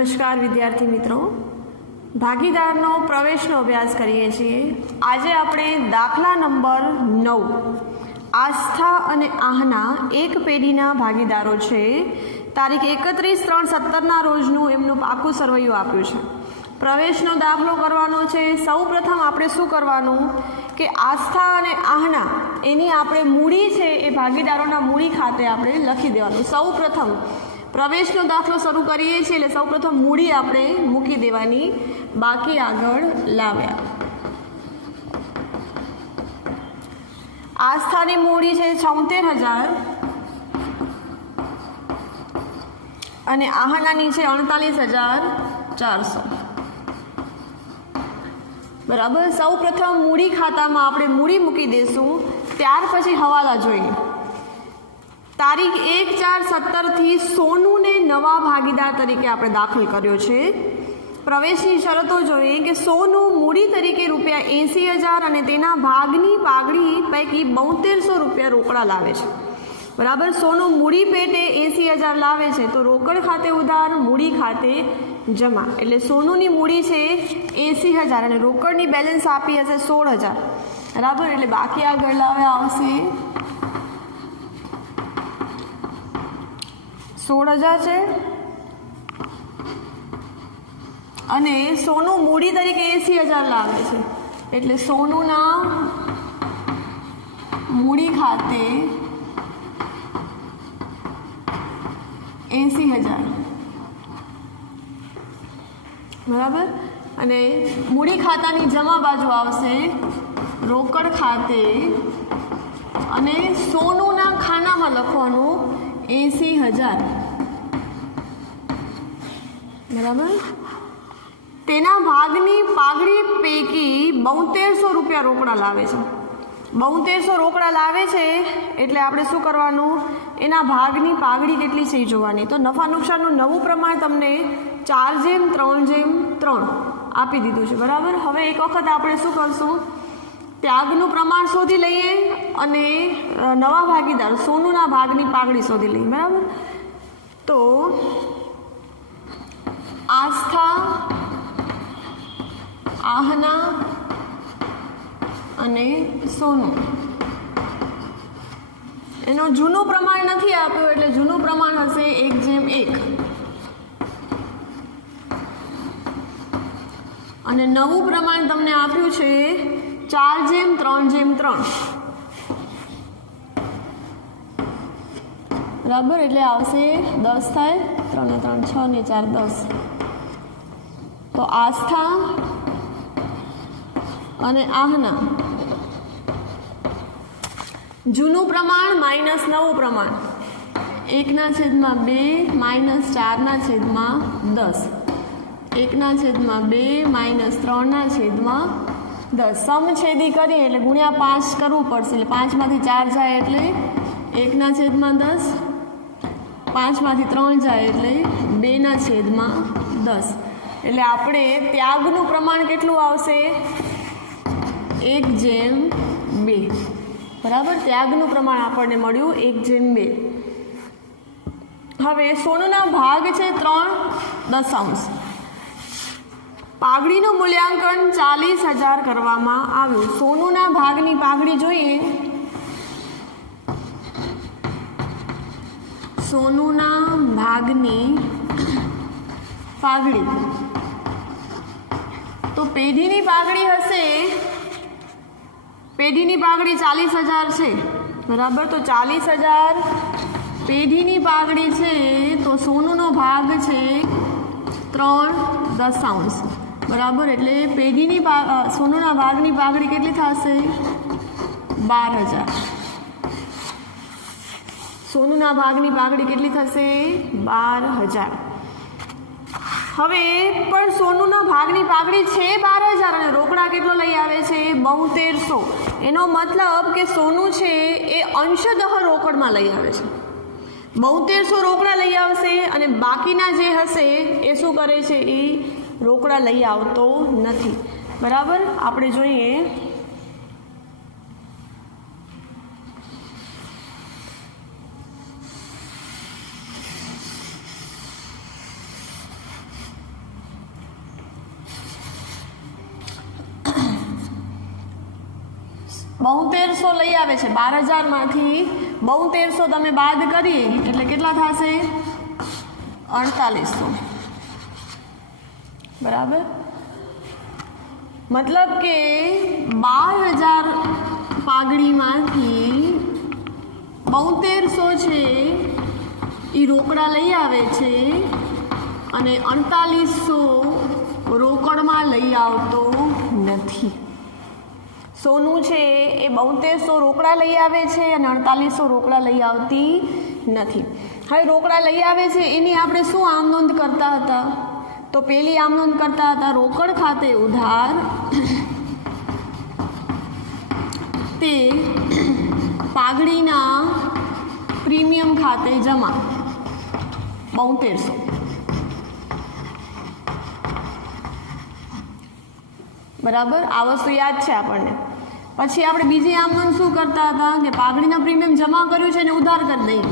નમસ્કાર વિદ્યાર્થી મિત્રો, ભાગીદારનો પ્રવેશનો અભ્યાસ કરીએ છીએ. આજે આપણે દાખલા નંબર 9 આસ્થા અને આહના એક પેઢીના ભાગીદારો છે. તારીખ 31/3/17ના રોજનું એમનું પાકું સરવૈયું આપ્યું છે. પ્રવેશનો દાખલો કરવાનો છે. સૌ પ્રથમ આપણે શું કરવાનું કે આસ્થા અને આહના એની આપણે મૂડી છે એ ભાગીદારોના મૂડી ખાતે આપણે લખી દેવાનું. સૌ પ્રથમ પ્રવેશનો દાખલો શરૂ કરીએ છીએ એટલે સૌપ્રથમ મૂડી આપણે મૂકી દેવાની, બાકી આગળ લાવ્યા. આસ્થાની મૂડી છે 76,000 અને આહનાની છે 48,400. બરાબર. સૌ પ્રથમ મૂડી ખાતામાં આપણે મૂડી મૂકી દઈશું, ત્યાર પછી હવાલા જોઈએ. તારીખ 1/4/17થી સોનુને નવા ભાગીદાર તરીકે આપણે દાખલ કર્યો છે. પ્રવેશની શરતો જોઈએ કે સોનું મૂડી તરીકે ₹80,000 અને તેના ભાગની પાઘડી પૈકી 7200 રૂપિયા રોકડા લાવે છે. બરાબર. સોનું મૂડી પેટે 80,000 લાવે છે તો રોકડ ખાતે ઉધાર, મૂડી ખાતે જમા. એટલે સોનુની મૂડી છે 80,000 અને રોકડની બેલેન્સ આપી હશે 16,000. બરાબર. એટલે બાકી આગળ લાવે આવશે 16,000 છે અને સોનું મૂડી તરીકે 80,000 લાવે છે એટલે સોનુના મૂડી ખાતે 80,000. બરાબર. અને મૂડી ખાતાની જમા બાજુ આવશે રોકડ ખાતે અને સોનુના ખાનામાં લખવાનું 80,000. બરાબર. તેના ભાગની પાઘડી પૈકી 7200 રૂપિયા રોકડા લાવે છે. 7200 રોકડા લાવે છે એટલે આપણે શું કરવાનું, એના ભાગની પાઘડી કેટલી છે એ જોવાની. તો નફા નુકસાનનું નવું પ્રમાણ તમને 4:3:3 આપી દીધું છે. બરાબર. હવે એક વખત આપણે શું કરશું, ત્યાગનું પ્રમાણ શોધી લઈએ અને નવા ભાગીદાર સોનુના ભાગની પાઘડી શોધી લઈએ. બરાબર. તો આસ્થા, આહના અને સોનું એનું જૂનું પ્રમાણ નથી આપ્યું એટલે જૂનું પ્રમાણ હશે 1:1 અને નવું પ્રમાણ તમને આપ્યું છે 4:3:3. બરાબર. એટલે આવશે 10 થાય, 3 ને 3 6 ને 4 10. તો આસ્થા અને આહના જૂનું પ્રમાણ માઇનસ નવું પ્રમાણ 1/2 -4/10 1/2 -3/10. સમછેદી કરીએ એટલે ગુણ્યા 5 કરવું પડશે. એટલે 5માંથી 4 જાય એટલે 1/10, 5માંથી 3 જાય એટલે 2/10. એટલે આપણે ત્યાગનું પ્રમાણ કેટલું આવશે 1:2. બરાબર. ત્યાગનું પ્રમાણ આપણને મળ્યું 1:2. હવે સોનુના ભાગ છે 3 પાઘડીનું મૂલ્યાંકન 40,000 કરવામાં આવ્યું. સોનુના ભાગની પાઘડી જોઈએ. સોનુના ભાગની પાઘડી તો પેઢીની પાઘડી હશે, પેઢીની પાઘડી 40,000 છે. બરાબર. તો 40,000 પેઢીની પાઘડી છે તો સોનુનો ભાગ છે 3/10. બરાબર. એટલે પેઢીની સોનુના ભાગની પાઘડી કેટલી થશે 12,000. સોનુના ભાગની પાઘડી કેટલી થશે 12,000. હવે પણ સોનુના ભાગની પાઘડી છે 12,000 અને રોકડા કેટલો લઈ આવે છે 7200. એનો મતલબ કે સોનું છે એ અંશતઃ રોકડમાં લઈ આવે છે. 7200 રોકડા લઈ આવશે અને બાકીના જે હશે એ શું કરે છે, એ રોકડા લઈ આવતો નથી. બરાબર. આપણે જોઈએ 7200 લઈ આવે છે, 12,000માંથી 7200 તમે બાદ કરીએ એટલે કેટલા થશે? 4800. બરાબર, મતલબ કે 12,000 પાઘડીમાંથી 7200 છે એ રોકડા લઈ આવે છે અને 4800 રોકડમાં લઈ આવતો નથી. સોનું છે એ 7200 રોકડા લઈ આવે છે અને 4800 રોકડા લઈ આવતી નથી. હવે રોકડા લઈ આવે છે એની આપણે શું આમ નોંધ કરતા હતા? તો પેલી આમ નોંધ કરતા હતા રોકડ ખાતે ઉધાર તે પાઘડીના પ્રીમિયમ ખાતે જમા 7200. બરાબર, આ વસ્તુ યાદ છે આપણને. પછી આપણે બીજી આમ નોંધ શું કરતા હતા કે પાઘડીના પ્રીમિયમ જમા કર્યું છે ને ઉધાર કરી દઈએ.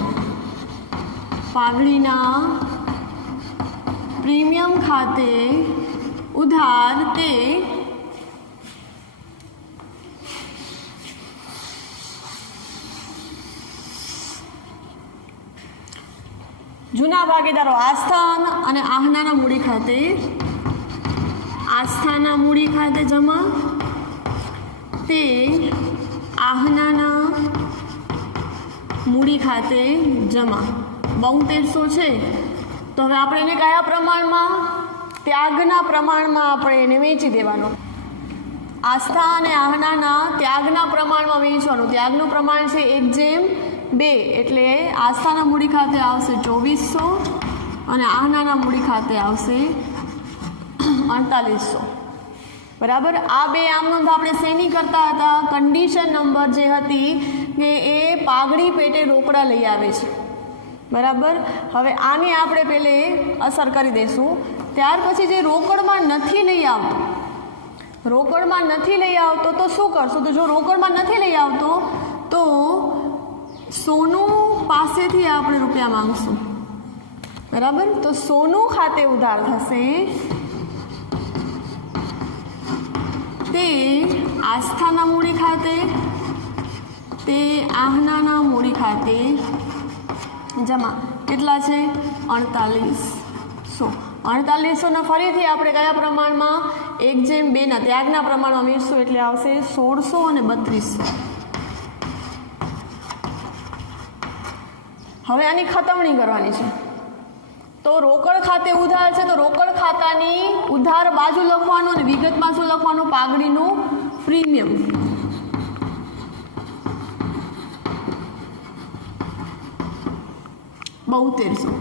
પાઘડીના પ્રીમિયમ ખાતે ઉધાર તે જૂના ભાગીદારો આસ્થા અને આહનાના મૂડી ખાતે, આસ્થાના મૂડી ખાતે જમા તે આહનાના મૂડી ખાતે જમા 7200 છે. તો હવે આપણે એને કયા પ્રમાણમાં? ત્યાગના પ્રમાણમાં આપણે એને વેચી દેવાનો. આસ્થા અને આહનાના ત્યાગના પ્રમાણમાં વેચવાનું. ત્યાગનું પ્રમાણ છે 1:2, એટલે આસ્થાના મૂડી ખાતે આવશે 2400 અને આહનાના મૂડી ખાતે આવશે 4800. બરાબર, આ બે આમ નોંધ આપણે શેની કરતા હતા? કન્ડિશન નંબર જે હતી કે એ પાઘડી પેટે રોકડા લઈ આવે છે. બરાબર, હવે આની આપણે પહેલે અસર કરી દઈશું. ત્યાર પછી જે રોકડમાં નથી લઈ આવતો, રોકડમાં નથી લઈ આવતો તો શું કરશું? તો જો રોકડમાં નથી લઈ આવતો તો સોનું પાસેથી આપણે રૂપિયા માંગશું. બરાબર, તો સોનું ખાતે ઉધાર થશે તે આસ્થાના મૂડી ખાતે, તે આહનાના મૂડી ખાતે જમા. કેટલા છે? 4800. 4800 ફરીથી આપણે કયા પ્રમાણમાં? 1:2 ના ત્યાગના પ્રમાણમાં વેચશું એટલે આવશે 1600 અને 3200. હવે આની ખતવણી કરવાની છે. તો રોકડ ખાતે ઉધાર છે તો રોકડ ખાતાની ઉધાર બાજુ લખવાનું અને વિગતમાં શું લખવાનું? પાઘડીનું પ્રીમિયમ. $7200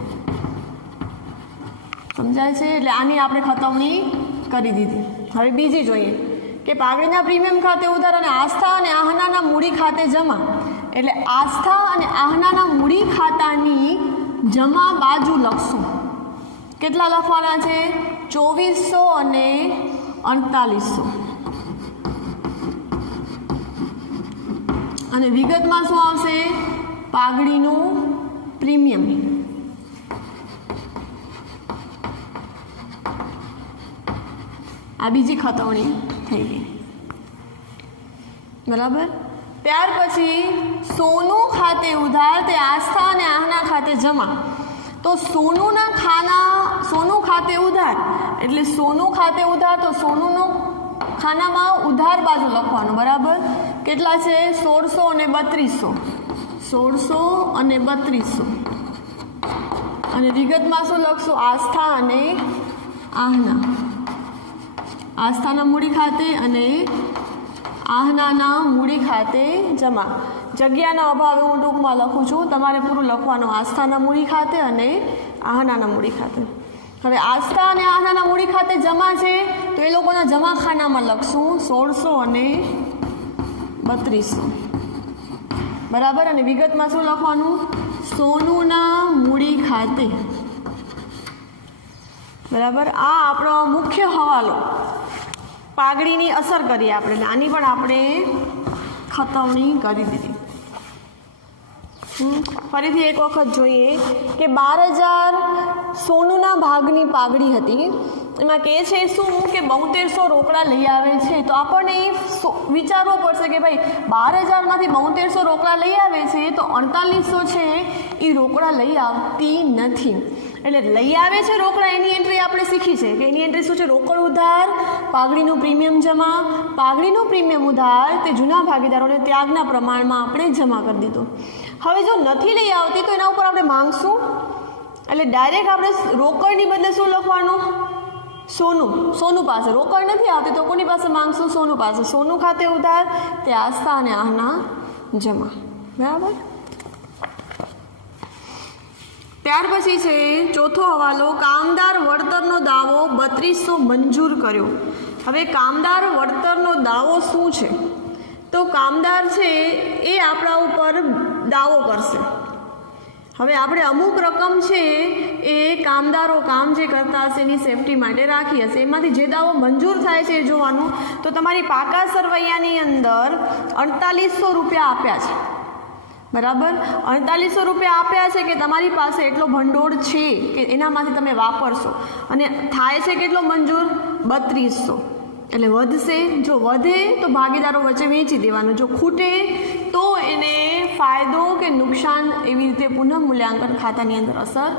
સમજાય છે? એટલે આની આપણે ખતવણી કરી દીધી. હવે બીજી જોઈએ કે પાઘડીના પ્રીમિયમ ખાતે ઉધાર અને આસ્થા અને આહનાના મૂડી ખાતે જમા. એટલે આસ્થા અને આહનાના મૂડી ખાતાની જમા બાજુ લખશું. કેટલા લખવાના છે? 2400 અને 4800. અને વિગતમાં શું આવશે? પાઘડીનું પ્રીમિયમ. આ બીજી ખતવણી થઈ ગઈ. બરાબર, ત્યાર પછી સોનું ખાતે ઉધાર તે આસ્થા અને આહના ખાતે જમા. તો સોનું ખાતે ઉધાર એટલે સોનું ખાતે ઉધાર, તો સોનુંનો ખાનામાં ઉધાર બાજુ લખવાનું. બરાબર, કેટલા છે? 1600 અને 3200. 1600 અને 3200. અને વિગતમાં શું લખશું? આસ્થા અને આહના. આસ્થાના મૂડી ખાતે અને આહનાના મૂડી ખાતે જમા. જગ્યાના અભાવે હું ટૂંકમાં લખું છું, તમારે પૂરું લખવાનું. આસ્થાના મૂડી ખાતે અને આહનાના મૂડી ખાતે. હવે આસ્થા અને આહનાના મૂડી ખાતે જમા છે તો એ લોકોના જમા ખાનામાં લખશું 1600 અને 3200. બરાબર, અને વિગતમાં શું લખવાનું? સોનુના મૂડી ખાતે. બરાબર, આ આપણો મુખ્ય હવાલો. પાઘડીની અસર કરીએ આપણે, આની પણ આપણે ખતવણી કરી દીધી. ફરીથી એક વખત જોઈએ કે 12,000 સોનુના ભાગની પાઘડી હતી એમાં કહે છે શું કે 7200 રોકડા લઈ આવે છે, તો આપણને એ વિચારવું પડશે કે ભાઈ 12,000માંથી 7200 રોકડા લઈ આવે છે તો 4800 છે એ રોકડા લઈ આવતી નથી. એટલે લઈ આવે છે રોકડા એની એન્ટ્રી આપણે શીખી છે કે એની એન્ટ્રી શું છે, રોકડ ઉધાર, પાઘડીનું પ્રીમિયમ જમા, પાઘડીનું પ્રીમિયમ ઉધાર તે જૂના ભાગીદારોને ત્યાગના પ્રમાણમાં આપણે જમા કરી દીધું. હવે જો નથી લઈ આવતી તો એના ઉપર આપણે માંગશું, એટલે ડાયરેક્ટ આપણે રોકડની બદલે શું લખવાનું, સોનું પાસે. રોકડ નથી આવતી તો કોની પાસે માંગશું, સોનું પાસે. સોનું ખાતે ઉધાર તે આસ્થા અને આહના જમા. બરાબર. ત્યાર પછી છે ચોથો હવાલો, કામદાર વળતરનો દાવો 3200 મંજૂર કર્યો. હવે કામદાર વળતરનો દાવો શું છે, તો કામદાર છે એ આપણા ઉપર દાવો કરશે. હવે આપણે અમુક રકમ છે એ કામદારો કામ જે કરતા હશે એની સેફટી માટે રાખી હશે, એમાંથી જે દાવો મંજૂર થાય છે એ જોવાનું. તો તમારી પાકા સરવૈયાની અંદર 4800 રૂપિયા આપ્યા છે, બરાબર. 4800 રૂપિયા આપ્યા છે કે તમારી પાસે એટલો ભંડોળ છે કે એનામાંથી તમે વાપરશો, અને થાય છે કેટલો મંજૂર, 3200. એટલે વધશે, જો વધે તો ભાગીદારો વચ્ચે વેચી દેવાનું, જો ખૂટે તો એને ફાયદો કે નુકસાન એવી રીતે પુનઃ મૂલ્યાંકન ખાતાની અંદર અસર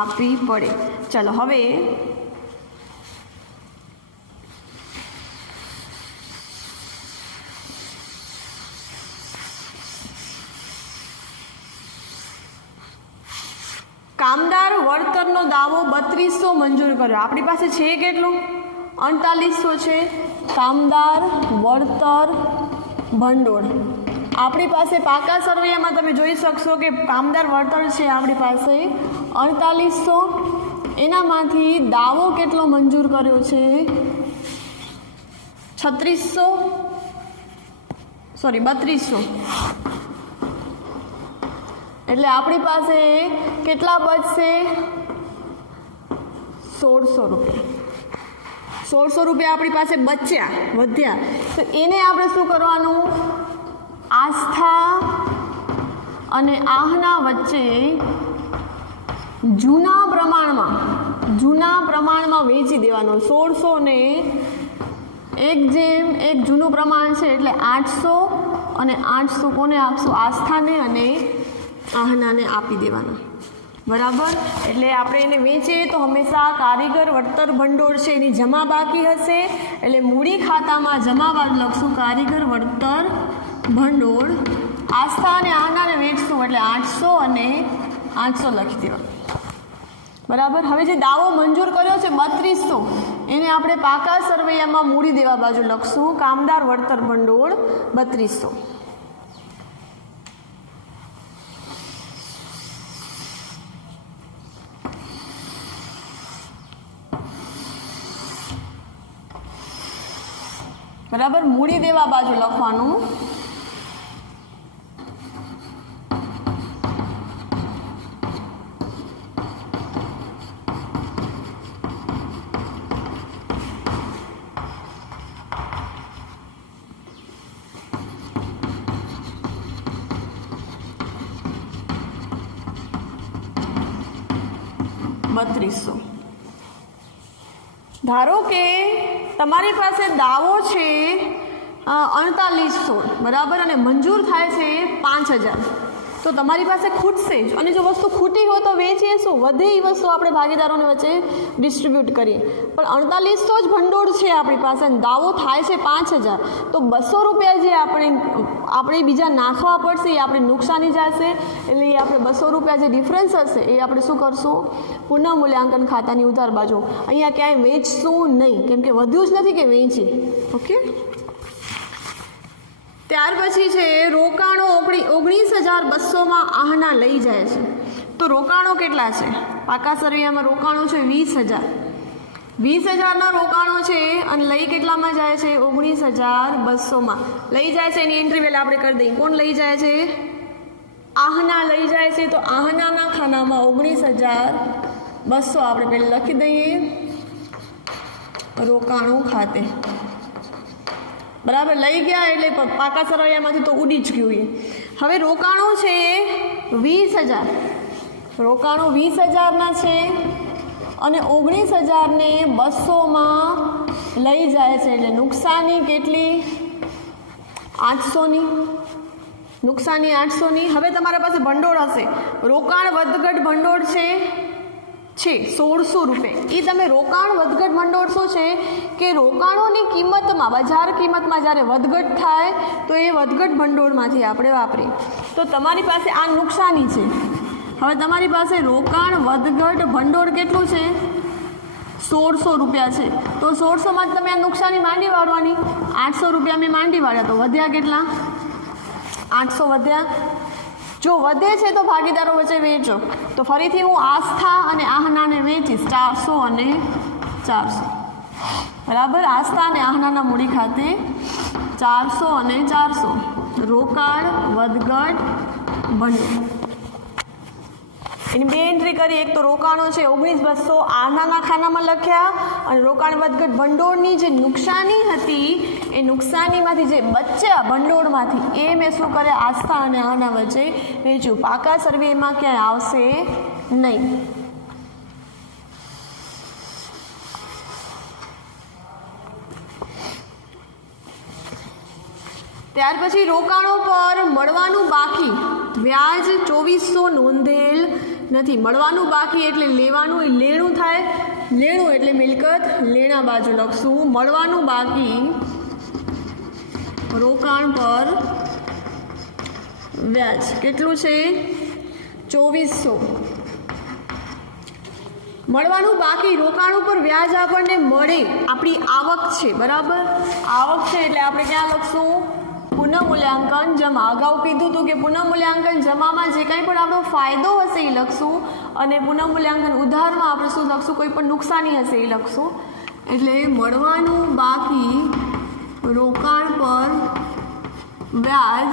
આપવી પડે. ચલો હવે કામદાર વળતરનો દાવો 3200 મંજૂર કર્યો. આપણી પાસે છે કેટલું, 4800 છે. કામદાર વળતર ભંડોળ આપણી પાસે પાકા સરવૈયામાં તમે જોઈ શકશો કે કામદાર વળતર છે આપણી પાસે 4800. એનામાંથી દાવો કેટલો મંજૂર કર્યો છે, 3200. એટલે આપણી પાસે કેટલા બચશે, 1600 રૂપિયા. 1600 રૂપિયા આપણી પાસે બચ્યા, વધ્યા. તો એને આપણે શું કરવાનું, આસ્થા અને આહના વચ્ચે જૂના પ્રમાણમાં વેચી દેવાનું. 1600 ને 1:1 જૂનું પ્રમાણ છે એટલે 800, અને 800 કોને આપશું, આસ્થાને અને આહનાને આપી દેવાના. બરાબર. એટલે આપણે એને વેચીએ તો હંમેશા કારીગર વળતર ભંડોળ છે એની જમા બાકી હશે, એટલે મૂડી ખાતામાં જમા બાદ લખશું કારીગર વળતર ભંડોળ. આસ્થા અને આહનાને વેચશું એટલે 800 અને 800 લખી દેવાનું. બરાબર. હવે જે દાવો મંજૂર કર્યો છે 3200 એને આપણે પાકા સરવૈયામાં મૂડી દેવા બાજુ લખશું કામદાર વળતર ભંડોળ 3200. બરાબર. મૂડી દેવા બાજુ લખવાનું $3200. ધારો કે તમારી પાસે દાવો છે 4800, બરાબર, અને મંજૂર થાય છે 5000, તો તમારી પાસે ખૂટશે જ. અને જો વસ્તુ ખૂટી હોય તો વેચીએ શું, વધે એ વસ્તુ આપણે ભાગીદારોને વચ્ચે ડિસ્ટ્રીબ્યુટ કરીએ. પણ 4800 જ ભંડોળ છે આપણી પાસે, દાવો થાય છે 5000, તો 200 રૂપિયા જે આપણે બીજા નાખવા પડશે એ આપણે નુકસાની જશે. એટલે એ આપણે 200 રૂપિયા જે ડિફરન્સ હશે એ આપણે શું કરશું, પુનઃ મૂલ્યાંકન ખાતાની ઉધાર બાજુ. અહીંયા ક્યાંય વેચશું નહીં, કેમ કે વધ્યું જ નથી કે વેચી. ઓકે. ત્યાર પછી છે રોકાણો 19,200માં આહના લઈ જાય છે. તો રોકાણો કેટલા છે, પાકા સરવૈયામાં રોકાણો છે 20,000. 20,000ના રોકાણો છે અને લઈ કેટલામાં જાય છે, 19,200માં લઈ જાય છે. એની એન્ટ્રી પહેલાં આપણે કરી દઈએ. કોણ લઈ જાય છે, આહના લઈ જાય છે. તો આહનાના ખાનામાં 19,200 આપણે પહેલાં લખી દઈએ રોકાણો ખાતે. બરાબર. લઈ ગયા એટલે પાકા સરવૈયામાંથી તો ઉડી જ ગયું. હવે રોકાણો છે 20,000, રોકાણો 20,000ના છે. અને 19,000 ને 200માં લઈ જાય છે એટલે નુકસાની કેટલી? 800ની. નુકસાની 800ની. હવે તમારા પાસે ભંડોળ હશે, રોકાણ વધઘટ ભંડોળ છે 1600 રૂપિયા. એ તમે રોકાણ વધઘટ ભંડોળ શું છે કે રોકાણોની કિંમતમાં, બજાર કિંમતમાં જ્યારે વધઘટ થાય તો એ વધઘટ ભંડોળમાંથી આપણે વાપરીએ. તો તમારી પાસે આ નુકસાની છે. હવે તમારી પાસે રોકાણ વધઘટ ભંડોળ કેટલું છે? 1600 રૂપિયા છે. તો 1600માં જ તમે આ નુકસાની માંડી વાળવાની. 800 રૂપિયા મેં માંડી વાળ્યા, તો વધ્યા કેટલા? 800 વધ્યા. જો વધે છે તો ભાગીદારો વચ્ચે વેચો. તો ફરીથી હું આસ્થા અને આહનાને વેચીશ 400 અને 400. બરાબર. આસ્થા અને આહનાના મૂડી ખાતે 400 અને 400 રોકાણ વધઘટ ભંડોળ. એની બે એન્ટ્રી કરી. એક તો રોકાણો છે 19,200 આહનાના ખાનામાં લખ્યા, અને રોકાણ વધઘટ ભંડોળની જે નુકસાની હતી એ નુકસાનીમાંથી જે બચ્યા ભંડોળમાંથી એ મેં શું કરે? આસ્થા અને આહના વચ્ચે વેચ્યું. પાકા સર્વેમાં ક્યાંય આવશે નહીં. ત્યાર પછી રોકાણો પર મળવાનું બાકી વ્યાજ 2400 નોંધેલ નથી. મળવાનું બાકી એટલે લેવાનું, એ લેણું થાય. લેણું એટલે મિલકત, લેણા બાજુ લખશું. મળવાનું બાકી રોકાણ પર વ્યાજ કેટલું છે? 2400. મળવાનું બાકી રોકાણ ઉપર વ્યાજ આપણને મળે, આપણી આવક છે. બરાબર. આવક છે એટલે આપણે ક્યાં લખશું? પુનઃમૂલ્યાંકન જમા. અગાઉ કીધું હતું કે પુનઃમૂલ્યાંકન જમામાં જે કંઈ પણ આપણો ફાયદો હશે એ લખશું, અને પુનઃમૂલ્યાંકન ઉધારમાં આપણે શું લખશું? કોઈ પણ નુકસાની હશે એ લખશું. એટલે મળવાનું બાકી રોકાણ પર વ્યાજ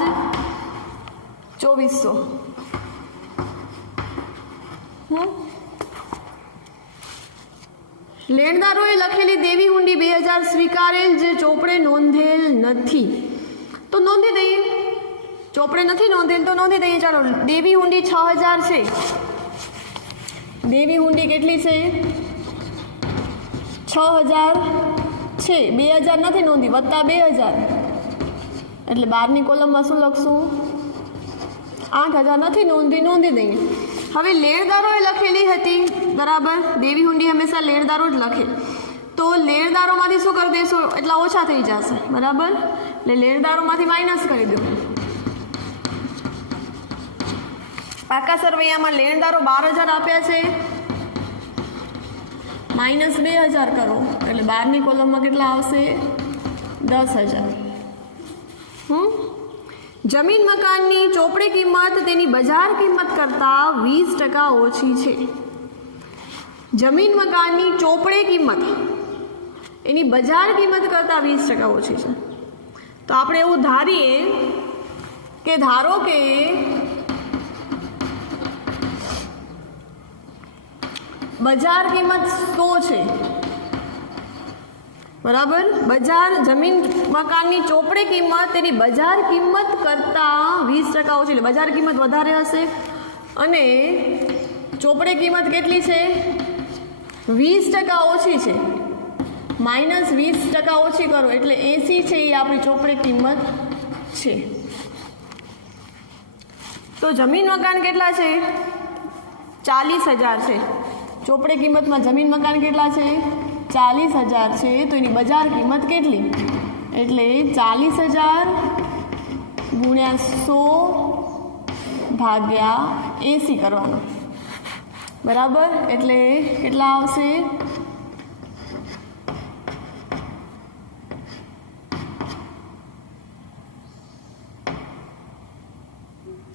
2400. લેણદારોએ લખેલી દેવી હુંડી 2000 સ્વીકારેલ જે ચોપડે નોંધેલ નથી, તો નોંધી દઈએ. ચોપડે નથી નોંધેલ તો નોંધી દઈએ. ચાલો, દેવી હુંડી 6000 છે. દેવી હુંડી કેટલી છે? 6000 છે. 2000 નથી નોંધી, વત્તા 2000 એટલે 12ની કોલમમાં શું લખશું? 8000 નથી નોંધી, નોંધી દઈએ. હવે લેણદારોએ લખેલી હતી, બરાબર. દેવી હુંડી હંમેશા લેણદારો જ લખે, તો લેણદારોમાંથી શું કરી દઈશું? એટલા ઓછા થઈ જશે. બરાબર. એટલે લેણદારોમાંથી માઇનસ કરી દો. પાકા સરવૈયામાં લેણદારો 12000 આપ્યા છે, માઇનસ 2000 કરો એટલે 12ની કોલમમાં કેટલા આવશે? 10000. જમીન મકાનની ચોપડી કિંમત તેની બજાર કિંમત કરતાં 20% ઓછી છે. જમીન મકાનની ચોપડે કિંમત એની બજાર કિંમત કરતાં 20% ઓછી છે. તો આપણે એવું ધારીએ કે ધારો કે બજાર કિંમત 100 છે. બરાબર. બજાર જમીન મકાનની ચોપડે કિંમત તેની બજાર કિંમત કરતાં 20% ઓછી, એટલે બજાર કિંમત વધારે હશે. અને ચોપડે કિંમત કેટલી છે? 20% ઓછી છે. માઇનસ 20% ઓછી કરો એટલે 80 છે, એ આપણી ચોપડે કિંમત છે. તો જમીન મકાન કેટલા છે? 40000 છે. ચોપડે કિંમતમાં જમીન મકાન કેટલા છે? 40000 છે. તો એની બજાર કિંમત કેટલી? એટલે 40000 ગુણ્યા 100 ભાગ્યા 80 કરવાનો. બરાબર. એટલે કેટલા આવશે?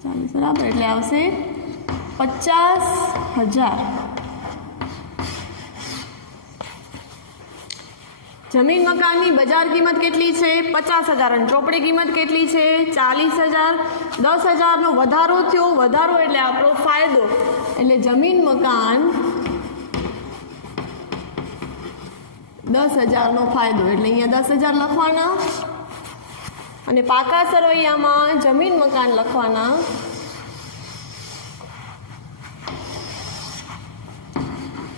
40. બરાબર. એટલે આવશે 50000. જમીન મકાનની બજાર કિંમત કેટલી છે? 50000. અને ચોપડી કિંમત કેટલી છે? 40000. 10000નો વધારો થયો. વધારો એટલે આપણો ફાયદો, એટલે જમીન મકાન 10000નો ફાયદો, એટલે અહીંયા 10000 લખવાના. અને પાકા સરવૈયામાં જમીન મકાન લખવાના.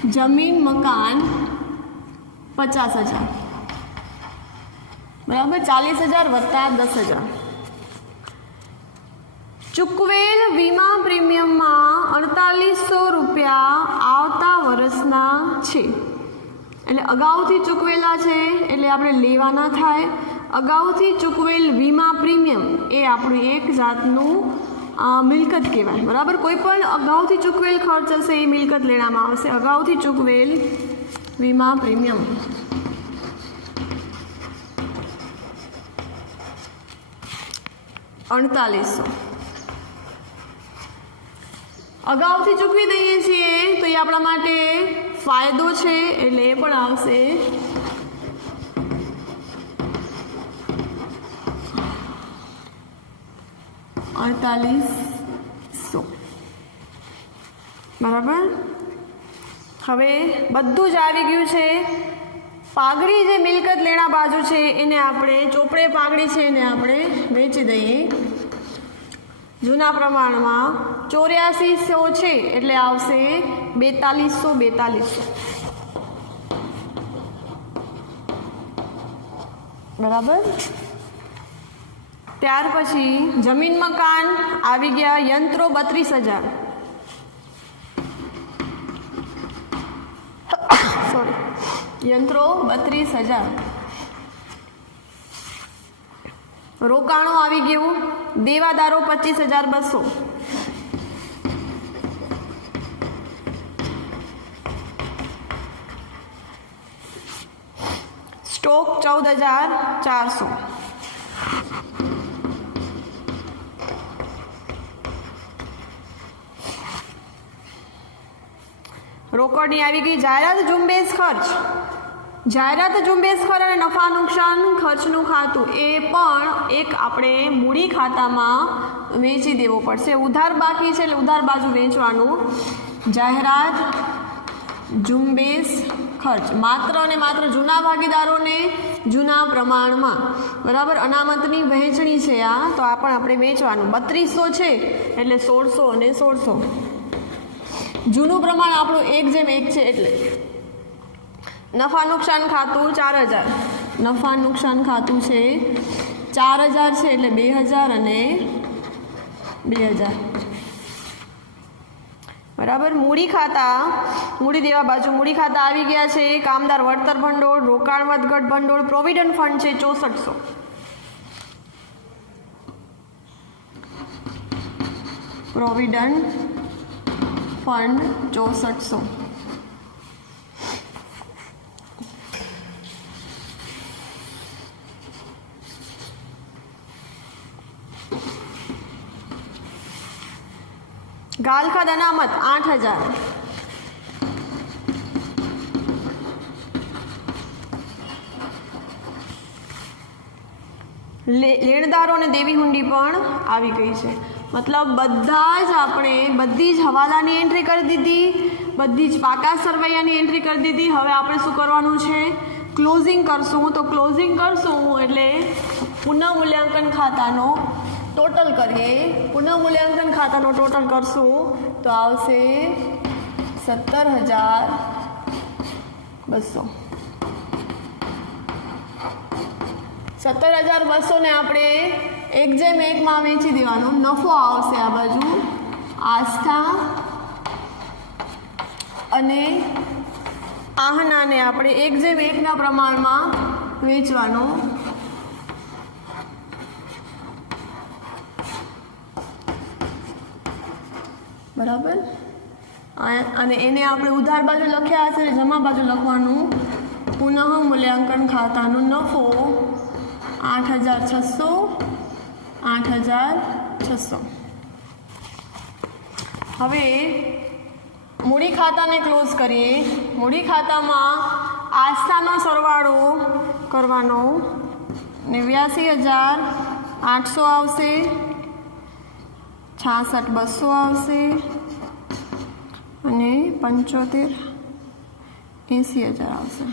जमीन मकान 50,000 बराबर 40,000 वत्ता 10,000 चूकवेल वीमा प्रीमियम में 4800 रुपया आवता वर्षना छे एटले अगाउथी चूकवेला छे एटले आपणे लेवाना थाय। अगाउथी चूकवेल वीमा प्रीमियम ए आपणी एक जातनु मिलकत कहेवाय बराबर। कोईपण अगाउथी चूकवेल खर्च हशे ए मिलकत लेवामां आवशे। अगाउथी चूकवेल वीमा प्रीमियम 4800 अगाउथी चूकवी दઈએ છીએ તો એ આપણા માટે ફાયદો છે એટલે એ પણ આવશે 4800 બરાબર। હવે બધું જ આવી ગયું છે। પાઘડી જે મિલકત લેણા બાજુ છે એને આપણે ચોપડે પાઘડી છે એને આપણે વેચી દઈએ। જૂના પ્રમાણમાં 8400 છે એટલે આવશે 4200 બરાબર। ત્યાર પછી જમીન મકાન આવી ગયા। યંત્રો 32,000 સોરી યંત્રો 32,000 રોકાણો આવી ગયું। દેવાદારો 25,200 स्टॉक 14,400 रोकड़नी આવી ગઈ। જાહેરાત ઝુંબેશ ખર્ચ જાહેરાત ઝુંબેશ ખર્ચ અને નફા નુકસાન ખર્ચનું ખાતું એ પણ એક આપણે મૂડી ખાતામાં વેચી દેવો પડશે। ઉધાર બાકી છે એટલે ઉધાર બાજુ વેચવાનું। જાહેરાત ઝુંબેશ ખર્ચ માત્ર અને માત્ર જૂના ભાગીદારોને જૂના પ્રમાણમાં બરાબર। અનામતની વહેંચણી છે આ તો આ પણ આપણે વેચવાનું। 3200 છે એટલે 1600 અને 1600 જૂનું પ્રમાણ આપણું 1:1 છે એટલે નફા નુકસાન ખાતું 4000 નફા નુકસાન ખાતું છે 4000 છે એટલે 2000 અને 2000 બરાબર। મૂડી ખાતા મૂડી દેવા બાજુ મૂડી ખાતા આવી ગયા છે। કામદાર વળતર ભંડોળ રોકાણ વધઘટ ભંડોળ પ્રોવિડન્ટ ફંડ છે 6400 પ્રોવિડન્ટ ફંડ 6400 गालखाद अनामत 8000 लेणदारों ने देवी हुंडी पण आवी गई है। मतलब बधा ज आपणे बधी ज हवालानी एंट्री कर दीधी बधी ज पाका सरवैयानी एंट्री कर दीधी। हवे आपणे शुं करवानुं छे क्लोजिंग करशुं तो क्लोजिंग करशुं एटले पुनः मूल्यांकन खातानो टोटल करिए। पुनः मूल्यांकन खातानो टोटल करशुं तो आवशे 17,200 17,200 ने आपणे 1:1 में वेची देवानो। नफो आवशे आ बाजू आस्था अने आहना ने आपणे 1:1 ना प्रमाण में वेचवानो। बराबर अने एने आपणे उधार बाजू लख्या हशे जमा बाजू लखवानुं। पुनः मूल्यांकन खातानो नफो 8,600 8,600 हवे मूडी खाता ने क्लोज करिए। मूडी खाता में आस्थानो सरवाळो करवानो 89,800 आवशे 66,200 आवशे अने 75 80,000 आवशे।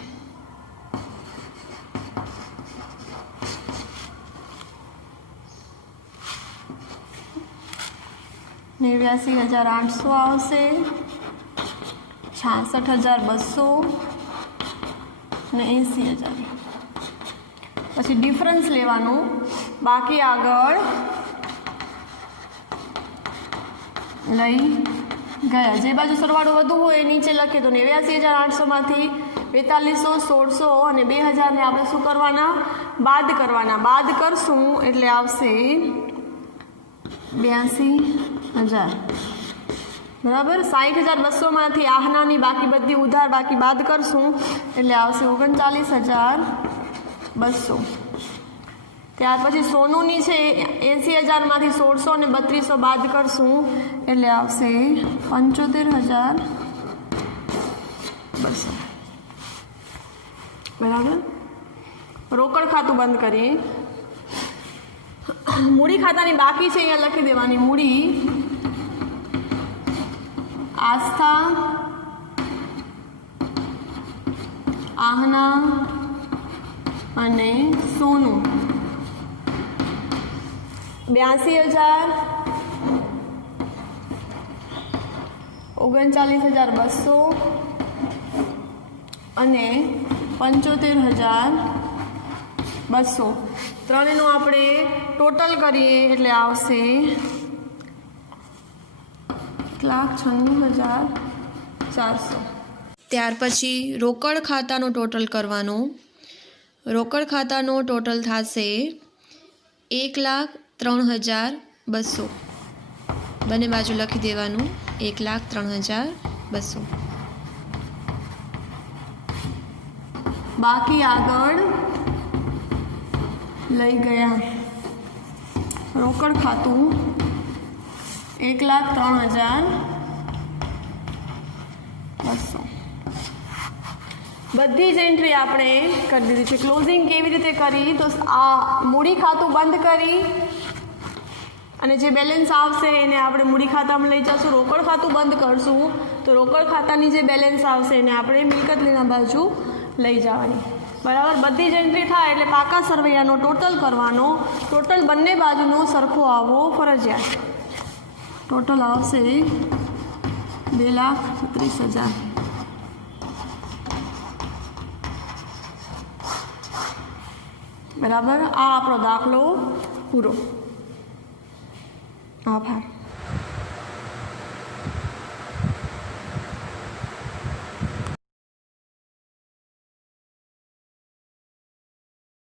$89,800 आवशे 66,200 ને 80,000. પછી ડિફરન્સ લેવાનું. બાકી આગળ લઈ ગયા. જે બાજુ સરવાળો વધુ હોય એ નીચે લખીએ તો 89,800માંથી 4200, 1600 અને 2000ને આપણે શું કરવાના? બાદ કરવાના. બાદ કરશું એટલે આવશે 82,000. બરાબર. 60,200માંથી આહનાની બાકી બધી ઉધાર બાકી બાદ કરશું એટલે આવશે 39,200. ત્યાર પછી સોનુની છે 80,000માંથી 1600 અને 3200 બાદ કરશું એટલે આવશે 75,200. બરાબર. રોકડ ખાતું બંધ કરીએ. મૂડી ખાતાની બાકી છે અહીંયા લખી દેવાની. મૂડી આસ્થા, આહના અને સોનું 82,000, 39,200 અને 75,200. ત્રણેયનું આપણે ટોટલ કરીએ એટલે આવશે 1,96,400. ત્યાર પછી રોકડ ખાતાનો ટોટલ કરવાનું. રોકડ ખાતાનો ટોટલ થશે 1,03,200. બંને બાજુ લખી દેવાનું 1,03,200. બાકી આગળ લઈ ગયા. રોકડ ખાતું 1,03,200. બધી જ એન્ટ્રી આપણે કરી દીધી છે. ક્લોઝિંગ કેવી રીતે કરી? તો આ મૂડી ખાતું બંધ કરી અને જે બેલેન્સ આવશે એને આપણે મૂડી ખાતામાં લઈ જશું. રોકડ ખાતું બંધ કરશું તો રોકડ ખાતાની જે બેલેન્સ આવશે એને આપણે મિલકત લેના બાજુ લઈ જવાની. બરાબર. બધી જ એન્ટ્રી થાય એટલે પાકા સરવૈયાનો ટોટલ કરવાનો. ટોટલ બંને બાજુનો સરખો આવવો ફરજિયાત. ટોટલ આવશે 2,30,000. બરાબર. આ આપણો દાખલો પૂરો. આભાર.